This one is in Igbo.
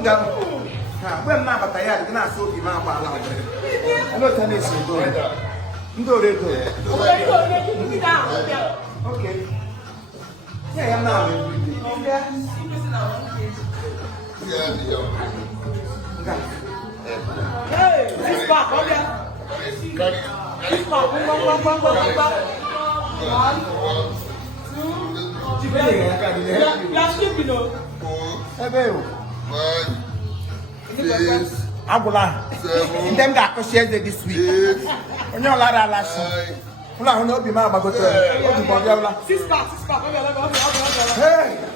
Munga. When my bataya did not so be my mouth. I'm not telling you. Do it. Okay. Yeah, I'm now. Hey, this back, okay. This back, last week, you know. Agula. Them got to share this week. On your ladder last. Ula hono bi ma bagoto. O di bo bia. Sister, Hey.